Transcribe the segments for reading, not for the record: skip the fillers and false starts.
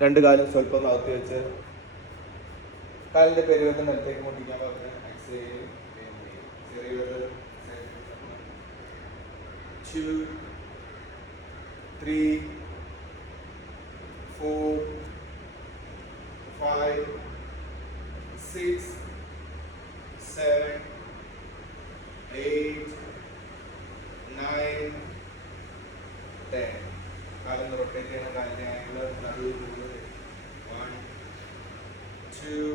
രണ്ട് കാലും സ്വല്പം അകത്തി വെച്ച് കാലിൻ്റെ പെരുവിരൽ നിലത്തേക്ക് മുട്ടിക്കാൻ പറഞ്ഞ് എക്സേൽ. ചെറിയ വിരൽ 2, 3, 4, 5, 6, 7, 8, 9, 10. കാലം റൊട്ടേറ്റ് ചെയ്യണം. കാലിൻ്റെ ആംഗിൾ നടുവിൽ കൂടുതൽ. 1, 2,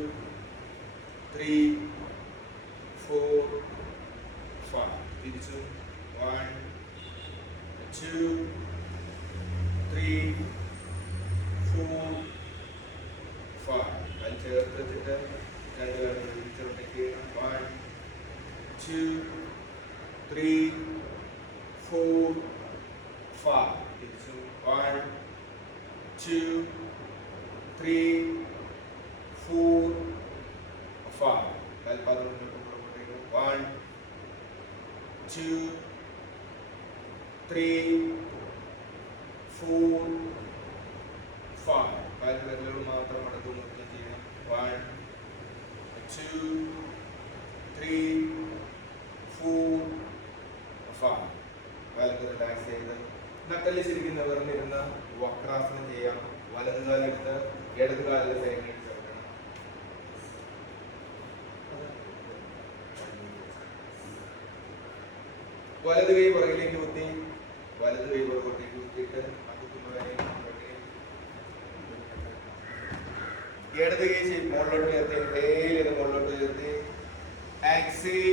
3, 4, 5. തിരിച്ചു. 1, 2, 3, 4, 5. കാൽ ചേർത്ത് വെച്ചിട്ട് രണ്ട് കാലം തിരിച്ച് റൊട്ടേറ്റ് ചെയ്യണം. 1, 2, 3, 4, 5. തിരിച്ചു. 1, 2, 3, 4, 5. കാൽപാദം മുന്നോട്ട്. 1, 2, 3, 4, 5. കാൽ വിരലുകൾ മാത്രം അടുത്ത് നിർത്തുകയും ചെയ്യണം. 1, 2, 3, 4, 5. കാലൊക്കെ റിലാക്സ് ചെയ്ത് നട്ടല് ശരിക്കും നിവർന്നിരുന്ന വക്രാസനം ചെയ്യാം. വലത് കാലെടുത്ത് ഇടത് കാലിന്റെ സൈഡിലേക്ക് ചേർക്കണം. വലത് കൈ പുറകിലേക്ക് കുത്തി, വലത് കൈ പുറകോട്ടേക്ക് കുത്തിയിട്ട് ഇടത് കൈ മുകളിലോട്ട് ഉയർത്തി, ഇൻഹേൽ ചെയ്ത് മുകളിലോട്ട് ഉയർത്തി, എക്സേൽ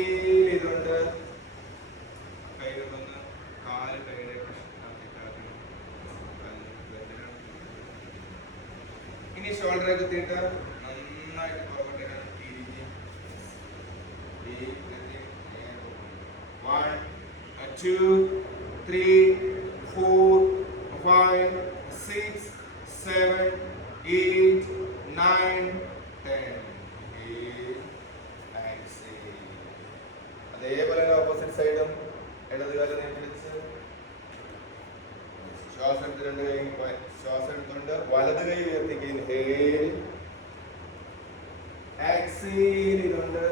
ചെയ്തുകൊണ്ട് കൈകൊണ്ടൊന്ന് കാല് കൈയുടെ ഇനി ഷോൾഡറെ കുത്തിയിട്ട് നന്നായിട്ട് പുറകോട്ടേക്ക് തിരിഞ്ഞ് 1, 2, 3, 4, 5, 6, 7, 8, 9, 10. അതേപോലെ ഓപ്പോസിറ്റ് സൈഡും ഇടത് കാലം നീട്ടി വെച്ച് ശ്വാസം എടുത്ത് രണ്ട് കൈ ശ്വാസം എടുത്തുകൊണ്ട് വലത് കൈ ഉയർത്തിക്ക്. ഇൻഹേൽ, എക്സേൽ ചെയ്തുകൊണ്ട്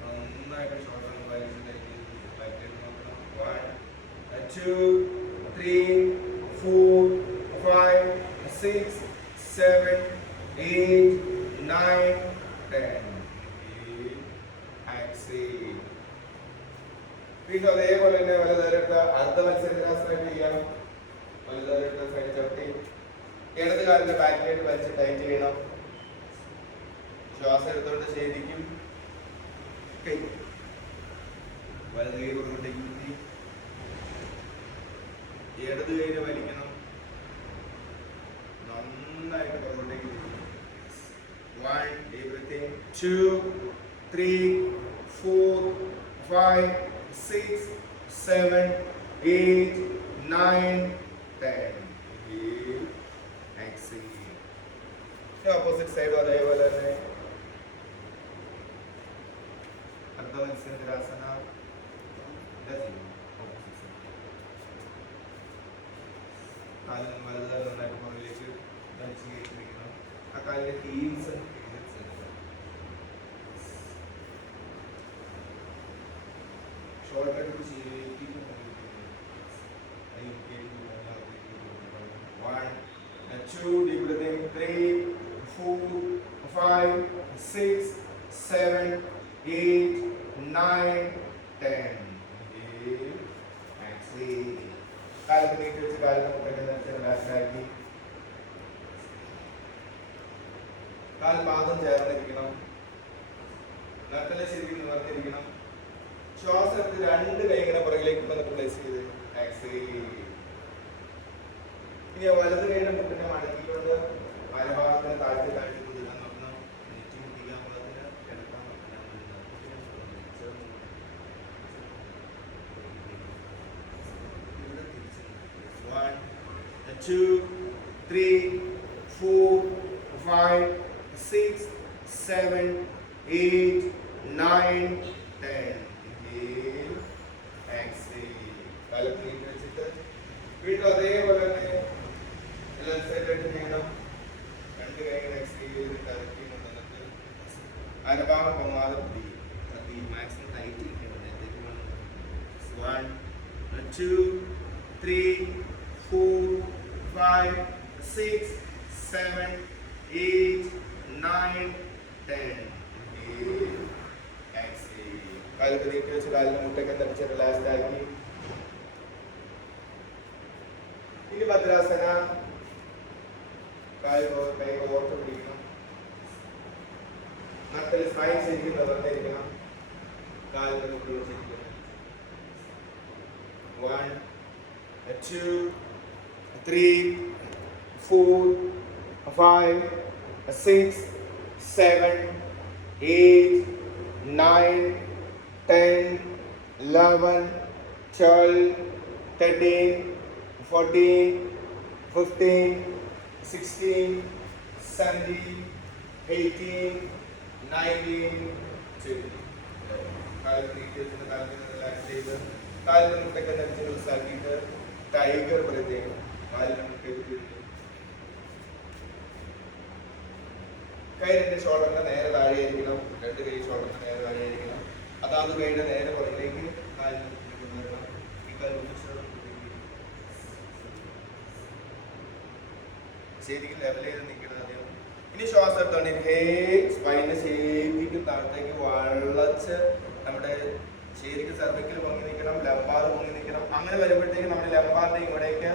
നന്നായിട്ട് ശ്വാസം വലിച്ചിട്ട് 1, 2, 3, 4, 5, 6, 7, 8, 9, 10. വീണ്ടും അതേപോലെ തന്നെ വലതുകാലെടുത്ത് അർദ്ധമത്സരാസനമായിട്ട് ചെയ്യാം. വലതുകാലെടുത്ത് സൈഡ് ചവിട്ടി ഇടത് കാലിന്റെ ബാക്കിലായിട്ട് വലിച്ച് ടൈറ്റ് ചെയ്യണം. ശ്വാസം എടുത്തുകൊണ്ട് ശരിക്കും കൈ വലത് കൈ പുറകോട്ടേക്ക് കുത്തി ഇടത് കൈയില് വലിക്കണം. നന്നായിട്ട് പുറകോട്ടേക്ക് കുത്തി. 1, everything, 2, 3, 4, 5, 6, 7, 8, 9, 10. Exhale. ഓപ്പോസിറ്റ് സൈഡ് അതേപോലെ തന്നെ അർദ്ധമത്സരാസന. കാലിന് വലതുകാലം നന്നായിട്ട് പുറകിലേക്ക് വലിച്ചു കയറ്റിയിരിക്കണം. ആ കാലിന്റെ ഹീൽസ് ഷോൾഡർ പിടിച്ച് 1, 2, deep breathing, 3, 4, 5, 6, 7, 8, 9, 10. Exhale. കാലത്ത് നീട്ടി വെച്ച് കാലിന് മുട്ടേക്ക് റിലാക്സ് ആക്കി. കാൽ പാദം ചേർന്നിരിക്കണം. നട്ടല് ശരിക്കും നിവർത്തിരിക്കണം. ശ്വാസം എടുത്ത് രണ്ട് കൈ ഇങ്ങനെ പുറകിലേക്ക് വന്നിട്ട് പ്ലേസ് ചെയ്ത് എക്സേൽ. ഇനി വലത് കൈയുടെ മുട്ടിനെ മടക്കിക്കൊണ്ട് വലഭാഗത്തിന് താഴ്ത്തി താഴ്ത്തി കുതിരാൻ നോക്കണം. നെറ്റി മുട്ടിക്കാൻ പാകത്തിന് കിടക്കാൻ നോക്കണം. 1, 2, 3, 4, 5, 6, 7, 8, 9, 10. Inhale. 1, 2, 3, 4, 5, 6, 7, 8, 9, 10. Exhale. കാലൊക്കെ നീട്ടി വെച്ച് കാലിന് മുട്ടൊക്കെ തടിച്ച് റിലാക്സ്ഡ് ആക്കി. ഇനി ഭദ്രാസന. കൈ ഓർത്ത് പിടിക്കണം. നട്ടൽ സ്പൈൻ ശരിക്കും നിവർന്നിരിക്കണം. കാലിന്റെ മുട്ടുകൾ ശരിക്കും. 1, 2, 3, 4, 5, 6, 7, 8, 9, 10, 11, 12, 13, 14, 15, 16, 17, 18, 19, 20. കാലിന് നീട്ടി വെച്ചിട്ട് കാലിന് റിലാക്സ് ചെയ്ത് കാലിന് മുട്ടൊക്കെ നടിച്ച് ലൂസാക്കിയിട്ട് ടൈഗർ ബ്രീത്തിങ്. കാലിന് മുട്ടൊക്കെ കൈ രണ്ട് ഷോൾഡറിന്റെ നേരെ താഴെ ആയിരിക്കണം. രണ്ട് കൈ ഷോൾഡറിന്റെ നേരെ താഴെ ആയിരിക്കണം. അതാത് കൈയുടെ നേരെ പുറകിലേക്ക് കാലിന് കൊണ്ടുവരണം. ഈ കാൽ ശരിക്കും ലെവൽ ചെയ്ത് നിൽക്കണം ആദ്യം. ഇനി ശ്വാസം എടുത്തോണ്ട് ഇൻഹേൽ. സ്പൈനെ ശരിക്കും താഴത്തേക്ക് വളച്ച് നമ്മുടെ ശരിക്കും സർവിക്കൽ പൊങ്ങി നിൽക്കണം. ലംബാർ പൊങ്ങി നിൽക്കണം. അങ്ങനെ വരുമ്പോഴത്തേക്ക് നമ്മുടെ ലംബാറിനെ ഇവിടേക്ക്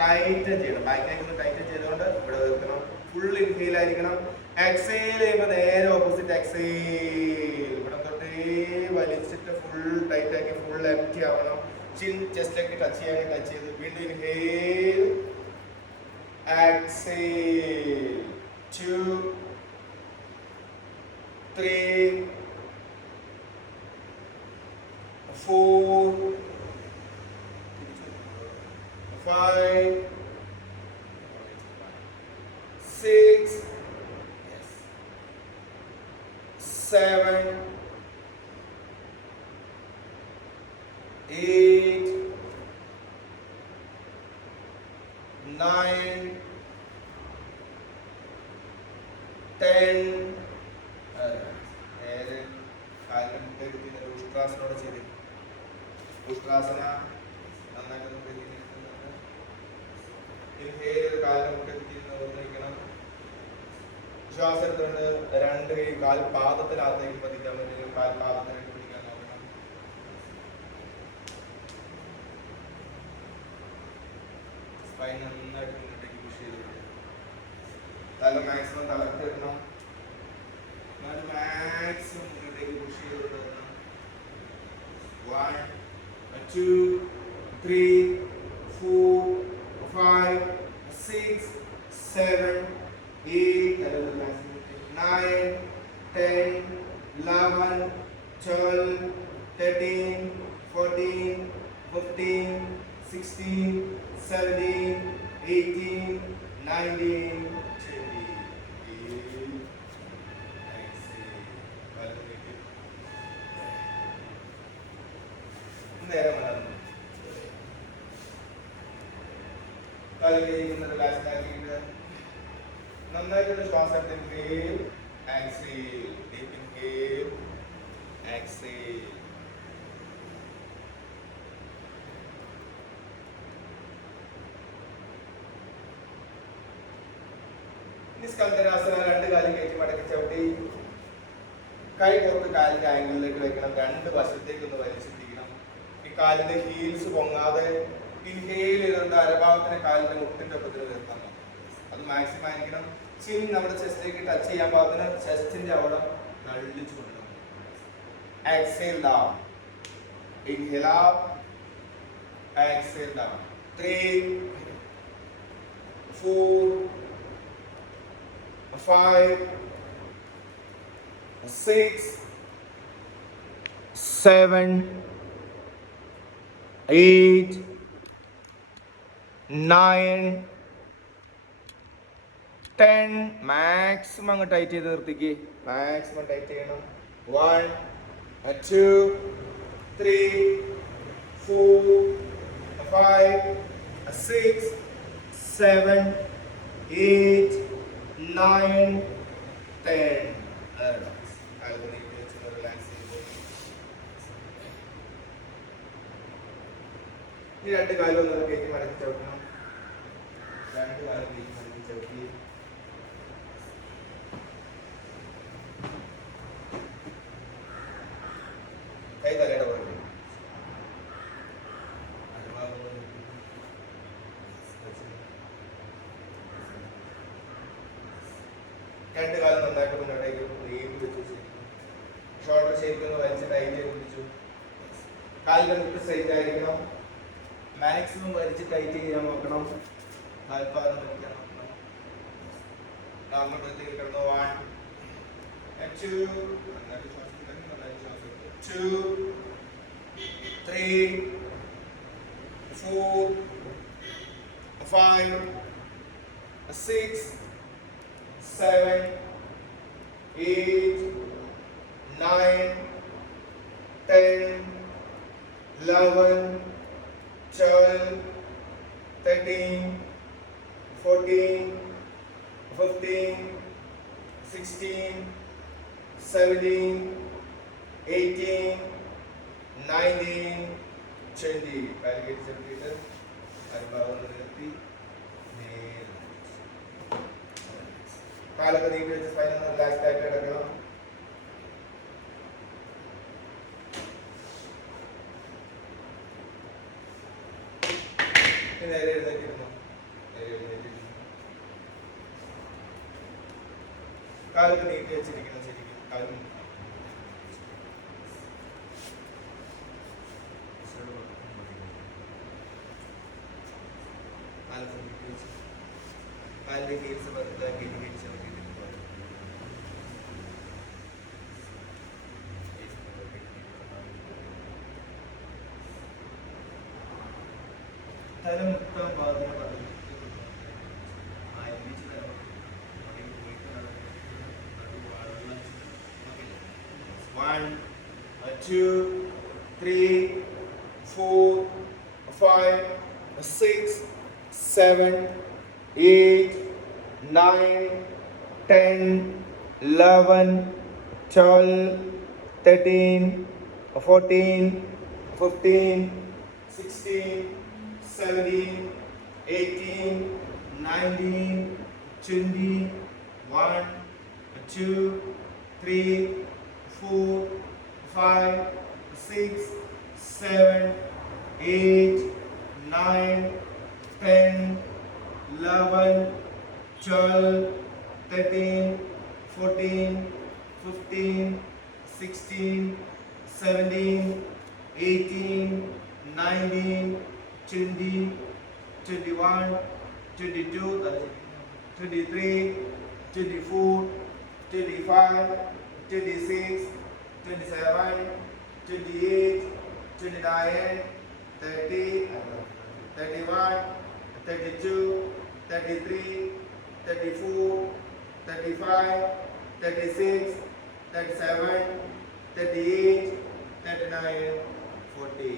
ടൈറ്റൻ ചെയ്യണം. ബാക്കിലേക്ക് ഒന്ന് ടൈറ്റൻ ചെയ്തുകൊണ്ട് ഇവിടെ വെക്കണം. ഫുൾ ഇൻഹെയിൽ ആയിരിക്കണം. എക്സെയിൽ ചെയ്യുമ്പോൾ നേരെ ഓപ്പോസിറ്റ് എക്സെയിൽ. ഇവിടെ തൊട്ടേ വലിച്ചിട്ട് ഫുൾ ടൈറ്റ് ആക്കി ഫുൾ എംപ്റ്റി ആവണം. ചിൻ ചെസ്റ്റിലേക്ക് ടച്ച് ചെയ്യാൻ ടച്ച് ചെയ്ത് വീണ്ടും ഇൻഹെയിൽ. Exhale. 2, 3, 4, 5, 6, 7, 8, 9, 10. നേരെ കാലിന്റെ ഉഷ്ട്രാസനോട് ചെയ്ത് ഉഷ്ട്രാസന നന്നായിട്ട് കാലിന്റെ മുട്ടത്തിൽ നിർവഹിക്കണം. ശ്വാസം എടുത്തുകൊണ്ട് രണ്ട് കൈ കാൽ പാദത്തിനകത്തേക്ക് പതിക്കാൻ പറ്റും. കാൽ പാദത്തിലേക്ക് പിടിക്കാൻ നോക്കണം. സ്പൈൻ നന്നായിട്ട് മുന്നോട്ടേക്ക് പുഷ് ചെയ്ത് വിടും. തല മാക്സിമം തളർത്തി വെക്കണം. മാക്സിമം മുന്നോട്ടേക്ക് പുഷ് ചെയ്ത് വിടണം. 1, 2, 3, 4, 5, 6, 7, 8, 9, 10, 11, 12, 13, 14, 15, 16, 17, 18, 19, 20. നേരെ വളർന്നു. കാലിലേക്ക് റിലാക്സ് ആക്കിയിട്ട് നന്നായിട്ടൊരു ശ്വാസം inhale, exhale. Deep inhale, exhale. ഇനി സ്കന്ദനാസന. രണ്ട് കാലും കയറ്റി മടക്കി ചവിട്ടി കൈ പുറത്ത് കാലിന്റെ ആംഗിളിലേക്ക് വെക്കണം. രണ്ട് വശത്തേക്ക് ഒന്ന് വലിച്ചിട്ടിരിക്കണം. ഈ കാലിന്റെ ഹീൽസ് പൊങ്ങാതെ ഇൻഹേൽ ചെയ്തുകൊണ്ട് അരഭാഗത്തിന് കാലിന്റെ മുട്ടിന്റെ ഒപ്പത്തിന് ഉയർത്താൻ നോക്കണം. അത് മാക്സിമം ആയിരിക്കണം. ചിൻ നമ്മുടെ ചെസ്റ്റിലേക്ക് ടച്ച് ചെയ്യാൻ പാകത്തിന് ചെസ്റ്റിന്റെ അവിടെ നള്ളിച്ചു കൊണ്ടുവരണം. Exhale down. Inhale up, exhale down. 3, 4, 5, 6, 7, 8, 9, 10. Maximum അങ്ങ് ടൈറ്റ് ചെയ്ത് നിർത്തിക്ക്. മാക്സിമം ടൈറ്റ് ചെയ്യണം. 1, 2, 3, 4, 5, 6, 7, 8, 9, 10. ഇനി രണ്ട് കാലും ഒന്ന് കയറ്റി മടക്കി ചവിട്ടണം. രണ്ട് കാലം കയറ്റി മടക്കി ചവിട്ടി. കൈ തലയുടെ പുറത്ത്. രണ്ട് കാലം നന്നായിട്ട് മുന്നോട്ടേക്ക് നീട്ടി വെച്ചു. ഷോൾഡർ ശരിക്കും വലിച്ച് ടൈറ്റ് ചെയ്ത് പിടിച്ചു. കാലുകൾ സ്ട്രെയിറ്റ് ആയിരിക്കണം. മാക്സിമം വലിച്ച് ടൈറ്റ് ചെയ്യാൻ നോക്കണം. കാൽപാദം വലിക്കാൻ നോക്കണം. നോർമൽ ബ്രീത്തിങ് കിടന്നു. 1 and 2 2 3 4 5 6 7 8 9 10 11 12 13 14 15 16 17 18 19 20. കാലിക്കേറ്റ് ചവിട്ടിയിട്ട് അരിഭാഗം നിർത്തി കാലൊക്കെ നീട്ടി വെച്ച് സ്പൈൻ ഒന്ന് റിലാക്സ്ഡ് ആയിട്ട് കിടക്കണം. നേരെ എഴുന്നേറ്റിരുന്നു. കാലൊക്കെ നീട്ടി വെച്ചിരിക്കണം. ശരിക്കും കാലും കാലിന്റെ ഹീൽസ് പതുക്കെ ഹീൽസ് തല മൊത്തം ഭാഗം One, 2, 3, 4, 5, 6, 7, 8, 9, 10, 11, 12, 13, 14, 15, 16, 17, 18, 19, 20, 1, 2, 3, 4, 5, 6, 7, 8, 9, 10, 11, 12, 13, 14, 15, 16, 17, 18, 19, 20, 21, 22, 23, 24, 25, 26, 27, 28, 29, 30, 31, 32, 33, 34, 35, 36, 37, 38, 39, 40.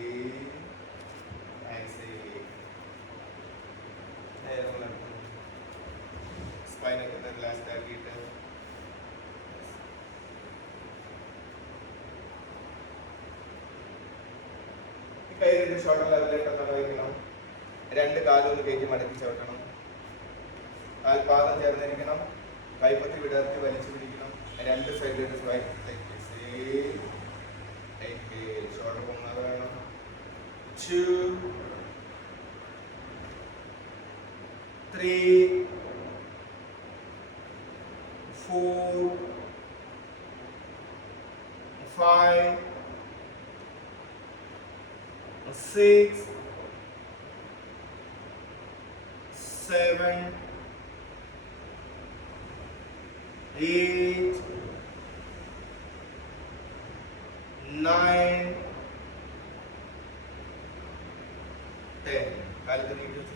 Inhale, exhale. Spine ഒക്കെ റിലാക്സ്ഡ് ആക്കിയിട്ട് കൈ രണ്ട് ഷോൾഡർ ലെവലിലേക്കൊന്ന് വയ്ക്കണം. രണ്ട് കാലും ഒന്ന് കയറ്റി മടക്കി ചവിട്ടണം. കാൽപാദം ചേർന്നിരിക്കണം. കൈപ്പത്തി വിടർത്തി വലിച്ചു പിടിക്കണം. രണ്ട് സൈഡിലേക്ക് സ്പൈൻ ഷോൾഡർ പൊങ്ങാതെ വേണം. 2 3 4 5 6 7 8 9 10. കാലത്ത് നീട്ടി വെച്ച്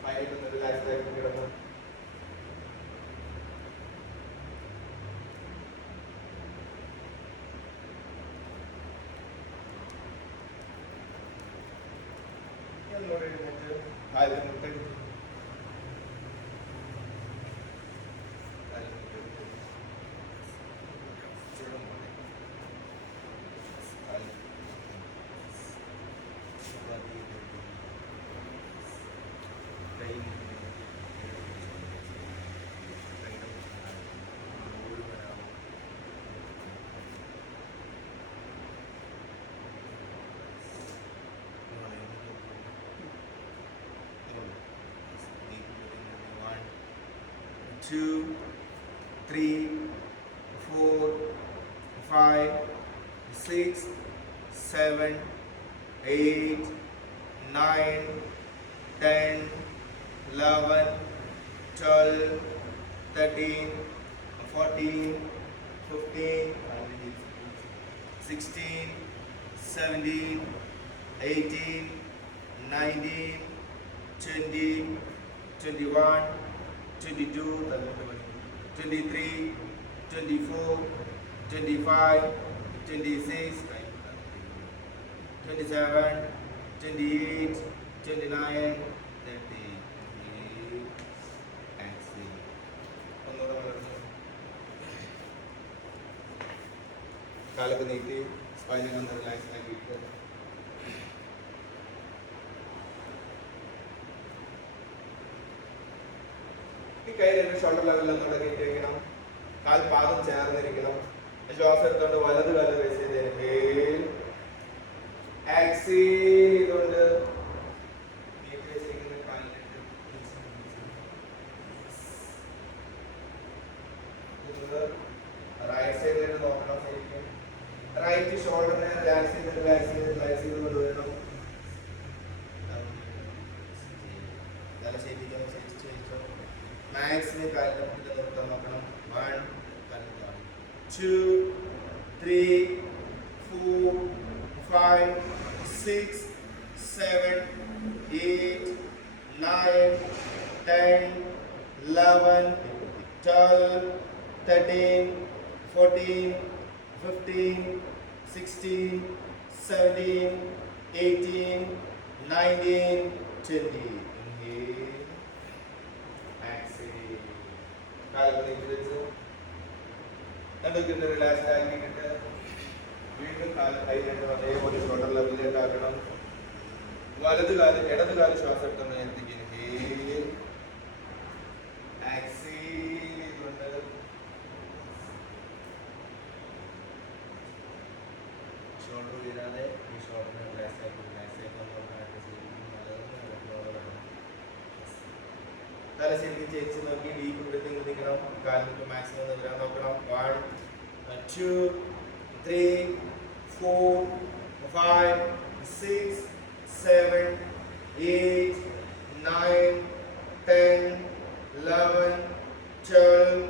സ്പൈനിൽ റിലാക്സ്ഡ് ആയിട്ട് കിടന്നു. 2, 3, 4, 5, 6, 7, 8, 9, 10, 11, 12, 13, 14, 15, 16, 17, 18, 19, 20, 21, 22, 23, 24, 25, 26, 27, 28, 29, 30. Exhale. ഒന്നുകൂടെ വളർന്നു. കാലൊക്കെ നീട്ടി സ്പൈനൊക്കെ ഒന്ന് റിലാക്സ് ആക്കിയിട്ട് ഈ കൈ രണ്ട് ഷോൾഡർ ലെവലിൽ ഒന്നുകൂടെ കയറ്റി വെക്കണം. കാൽ പാദം ചേർന്നിരിക്കണം. ശ്വാസം എടുത്തുകൊണ്ട് വലത് കാല് റേസ് ചെയ്ത് ഇൻഹേൽ എക്സേൽ ചെയ്തുകൊണ്ട് നീട്ടി വെച്ചിരിക്കുന്ന കാലിലേക്ക് റൈറ്റ് സൈഡിലേക്ക് നോക്കണം. ശരിക്കും റൈറ്റ് ഷോൾഡറിനെ റിലാക്സ് ചെയ്ത് കൊണ്ടുവരണം. തല ശരിക്കും ശരിച്ചു മാക്സിമം കാലിനെ മുന്നിൽ നിർത്താൻ നോക്കണം. 1, 2, 3, 4, 5, 6, 7, 8, 9, 10, 11, 12, 13, 14, 15, 16, 17, 18, 19, 20. Inhale. Exhale. കാലുകൾ നീട്ടി വെച്ച് നടുക്കിട്ട് റിലാക്സ് ആക്കിയിട്ട് വീണ്ടും കൈ രണ്ടും അതേപോലെ ഷോൾഡർ ലെവലിലേക്ക് ആക്കണം. വലത് കാല് ഇടത് കാല് ശ്വാസം എടുത്തുകൊണ്ട് നേരത്തേക്ക് ഇൻഹേൽ എക്സേൽ ചെയ്തുകൊണ്ട് ഷോൾഡർ വീഴാതെ ഈ ഷോൾഡറിനെ റിലാക്സ് ആക്കി തല ശരിക്കും ചേച്ചി നോക്കി ഡീപ്പ് ബ്രീത്തിങ് നിൽക്കണം. കാലിന് മാക്സിമം വരാൻ നോക്കണം. 1, 2, 3, 4, 5, 6, 7, 8, 9, 10, 11, 12,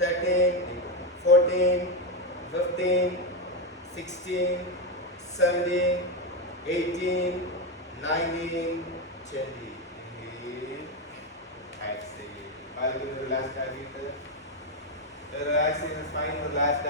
13, 14, 15, 16, 17, 18, 19, 20. Exhale. Relax, spine relaxed,